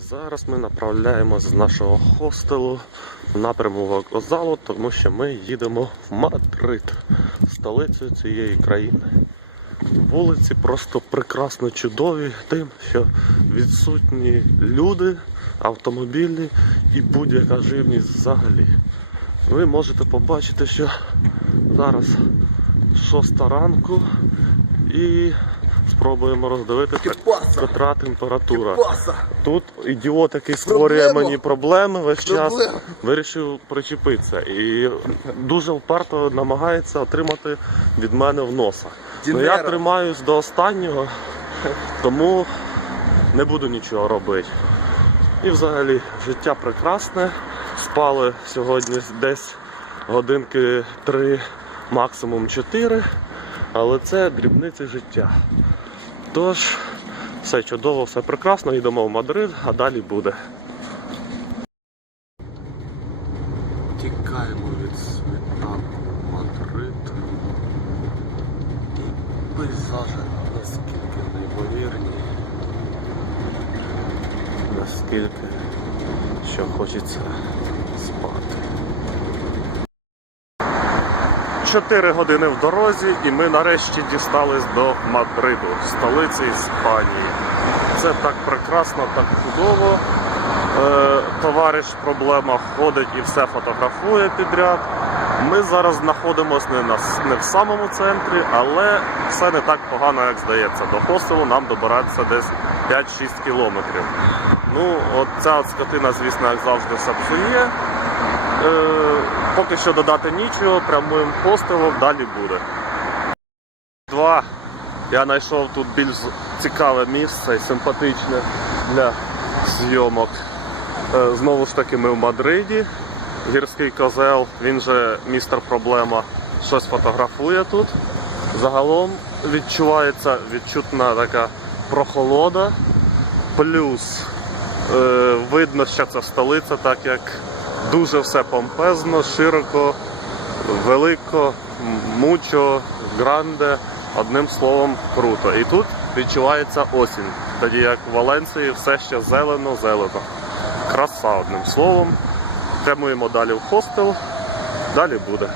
Зараз ми направляємось з нашого хостелу в напряму вокзалу, тому що ми їдемо в Мадрид, столицю цієї країни. Вулиці просто прекрасно чудові тим, що відсутні люди, автомобілі і будь-яка живність взагалі. Ви можете побачити, що зараз 6 ранку і спробуємо роздивитися, паса? котра температура. Паса! Тут ідіот, який створює мені проблеми весь час, Проблема. вирішив причепитися і дуже вперто намагається отримати від мене в носа. Ну я тримаюсь до останнього, тому не буду нічого робити. І взагалі життя прекрасне. Спали сьогодні десь годинки 3, максимум 4, але це дрібниці життя. Тож, все чудово, все прекрасно, йдемо в Мадрид, а далі буде. Тікаємо від світанку в Мадрид. І пейзажі наскільки неймовірні. Наскільки що хочеться 4 години в дорозі, і ми нарешті дістались до Мадриду, столиці Іспанії. Це так прекрасно, так чудово. Е, товариш проблема ходить і все фотографує підряд. Ми зараз знаходимося не, на, не в самому центрі, але все не так погано, як здається. До хостелу нам добиратися десь 5-6 кілометрів. Ну, от ця скотина, звісно, як завжди все псує. Е, поки що додати нічого, прямим хостелом далі буде. Два. Я знайшов тут більш цікаве місце і симпатичне для зйомок. Е, Знову ж таки, ми в Мадриді. Гірський козел, він же містер проблема, щось фотографує тут. Загалом відчувається відчутна така прохолода. Плюс е, видно, що це столиця, так як дуже все помпезно, широко, велико, мучо, гранде. Одним словом, круто. І тут відчувається осінь, тоді як в Валенції все ще зелено-зелено. Краса одним словом. Прямуємо далі в хостел. Далі буде.